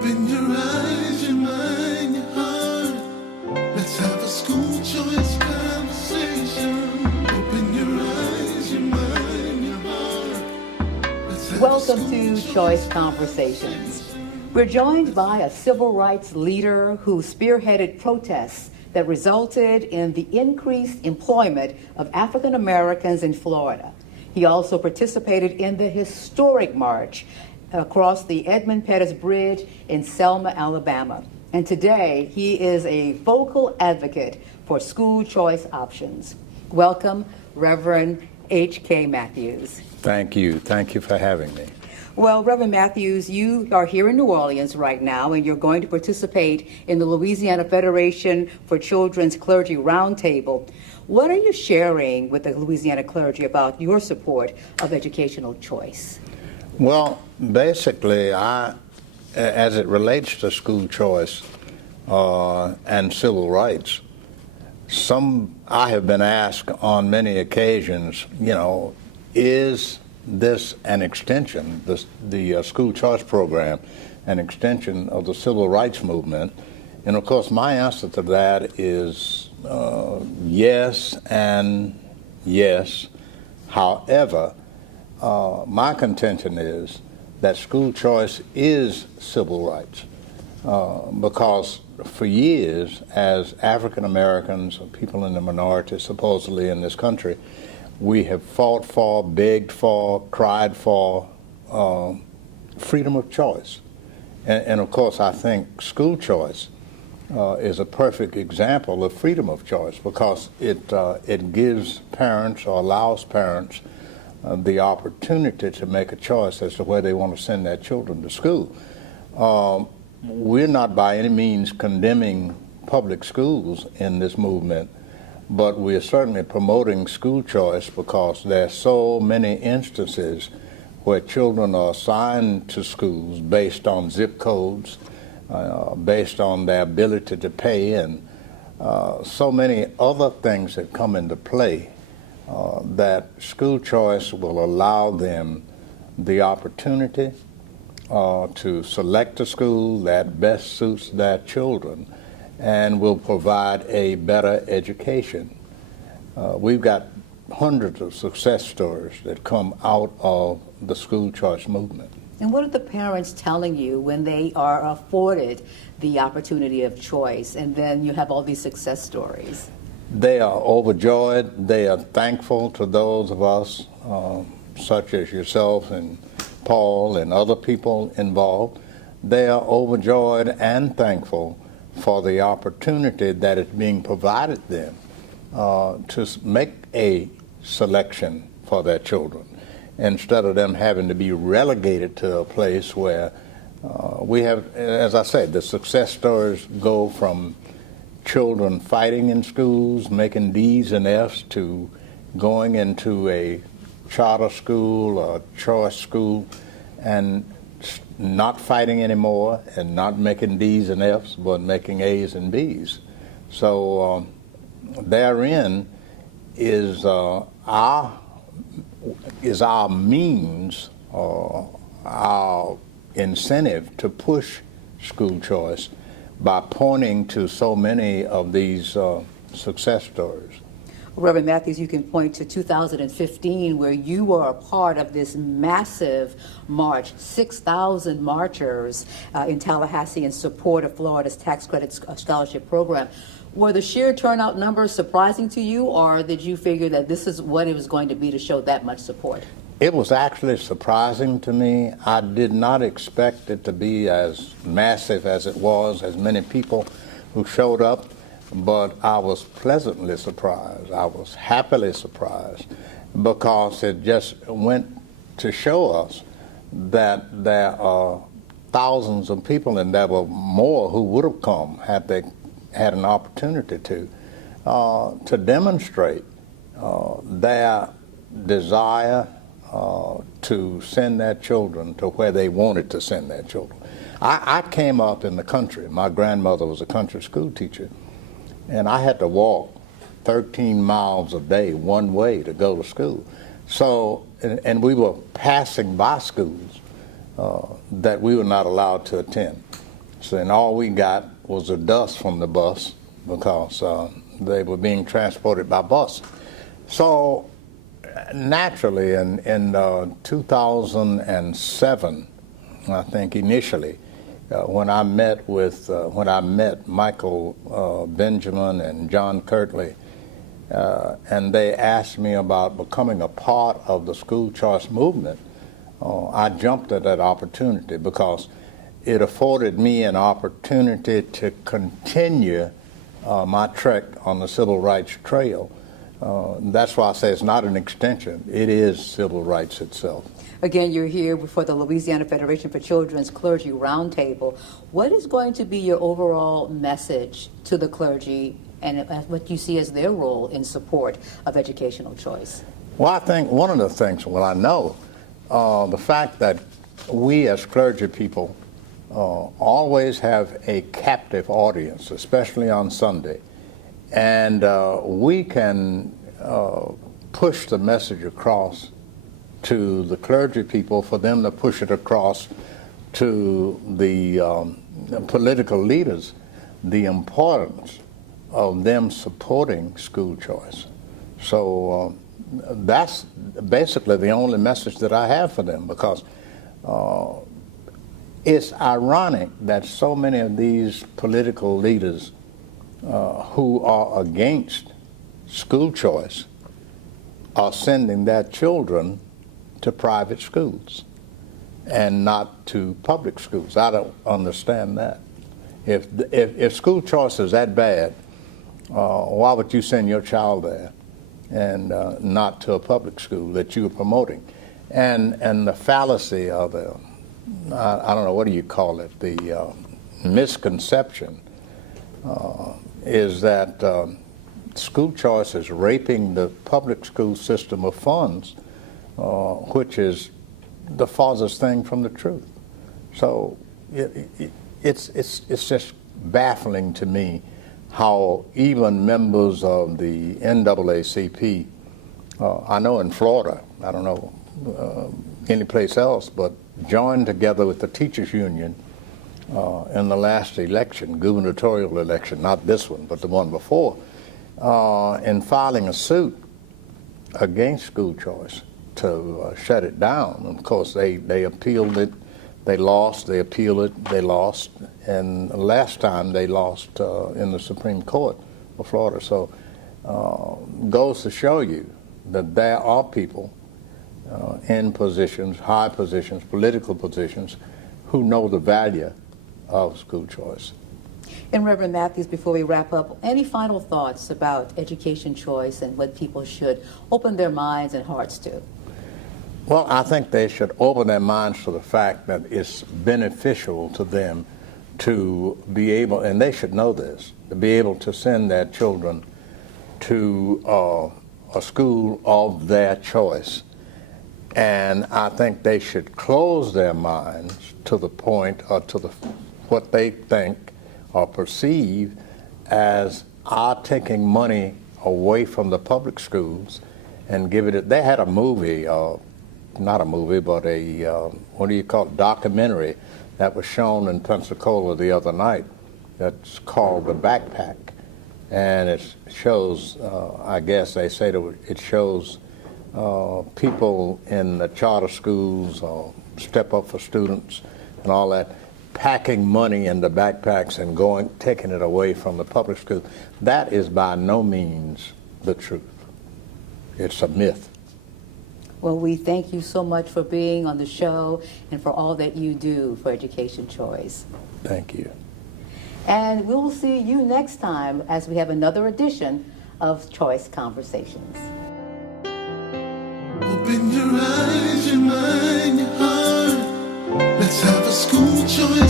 Open your eyes, your mind, your heart. Let's have a school choice conversation. Open your eyes, your mind, your heart. Welcome to Choice Conversations. We're joined by a civil rights leader who spearheaded protests that resulted in the increased employment of African Americans in Florida. He also participated in the historic march across the Edmund Pettus Bridge in Selma, Alabama. And today, he is a vocal advocate for school choice options. Welcome, Reverend H.K. Matthews. Thank you. Thank you for having me. Well, Reverend Matthews, you are here in New Orleans right now, and you're going to participate in the Louisiana Federation for Children's Clergy Roundtable. What are you sharing with the Louisiana clergy about your support of educational choice? Well, basically, as it relates to school choice and civil rights, I have been asked on many occasions, is this an extension, the school choice program, an extension of the civil rights movement? And of course, my answer to that is yes and yes. However, my contention is that school choice is civil rights because for years, as African Americans, or people in the minority supposedly in this country, we have fought for, begged for, cried for freedom of choice. And of course, I think school choice is a perfect example of freedom of choice because it gives parents or allows parents the opportunity to make a choice as to where they want to send their children to school. We're not by any means condemning public schools in this movement, but we're certainly promoting school choice because there are so many instances where children are assigned to schools based on zip codes, based on their ability to pay, and so many other things that come into play that school choice will allow them the opportunity to select a school that best suits their children and will provide a better education. We've got hundreds of success stories that come out of the school choice movement. And what are the parents telling you when they are afforded the opportunity of choice, and then you have all these success stories? They are overjoyed. They are thankful to those of us, such as yourself and Paul and other people involved. They are overjoyed and thankful for the opportunity that is being provided them to make a selection for their children, instead of them having to be relegated to a place where we have, as I said, the success stories go from children fighting in schools, making D's and F's, to going into a charter school or choice school and not fighting anymore and not making D's and F's, but making A's and B's. So therein is our means or our incentive to push school choice by pointing to so many of these success stories. Reverend Matthews, you can point to 2015 where you were a part of this massive march, 6,000 marchers in Tallahassee in support of Florida's tax credit scholarship program. Were the sheer turnout numbers surprising to you, or did you figure that this is what it was going to be to show that much support? It was actually surprising to me. I did not expect it to be as massive as it was, as many people who showed up, but I was pleasantly surprised. I was happily surprised because it just went to show us that there are thousands of people, and there were more who would have come had they had an opportunity to demonstrate their desire to send their children to where they wanted to send their children. I came up in the country. My grandmother was a country school teacher, and I had to walk 13 miles a day one way to go to school. So, and we were passing by schools that we were not allowed to attend. So, and all we got was the dust from the bus because they were being transported by bus. So naturally, in 2007, I think initially, when I met Michael Benjamin and John Kirtley, and they asked me about becoming a part of the school choice movement, I jumped at that opportunity because it afforded me an opportunity to continue my trek on the civil rights trail. That's why I say it's not an extension. It is civil rights itself. Again, you're here before the Louisiana Federation for Children's Clergy Roundtable. What is going to be your overall message to the clergy and what you see as their role in support of educational choice? Well, I think one of the things, I know the fact that we as clergy people always have a captive audience, especially on Sunday. And we can push the message across to the clergy people for them to push it across to the political leaders, the importance of them supporting school choice. So that's basically the only message that I have for them, because it's ironic that so many of these political leaders who are against school choice are sending their children to private schools and not to public schools. I don't understand that. If school choice is that bad, why would you send your child there and not to a public school that you are promoting? And the fallacy of the, I don't know, what do you call it, the misconception is that school choice is raping the public school system of funds, which is the farthest thing from the truth. So it's just baffling to me how even members of the NAACP, I know in Florida, I don't know any place else, but joined together with the teachers union in the last election, gubernatorial election, not this one, but the one before, in filing a suit against school choice to shut it down. And of course, they appealed it, they lost, they appealed it, they lost, and last time they lost in the Supreme Court of Florida. So goes to show you that there are people in positions, high positions, political positions, who know the value of school choice. And Reverend Matthews, before we wrap up, any final thoughts about education choice and what people should open their minds and hearts to? Well, I think they should open their minds to the fact that it's beneficial to them to be able, and they should know this, to be able to send their children to a school of their choice. And I think they should close their minds to the point, or to what they think or perceive as our taking money away from the public schools and giving it. They had a movie, not a movie, but a, what do you call it, documentary that was shown in Pensacola the other night that's called The Backpack. And it shows, I guess they say that it shows people in the charter schools or Step Up for Students and all that, packing money in the backpacks and taking it away from the public school. That is by no means the truth. It's a myth. Well, we thank you so much for being on the show and for all that you do for education choice. Thank you. And we'll see you next time as we have another edition of Choice Conversations. Open your eyes, your mind, your heart. Let's have a school choice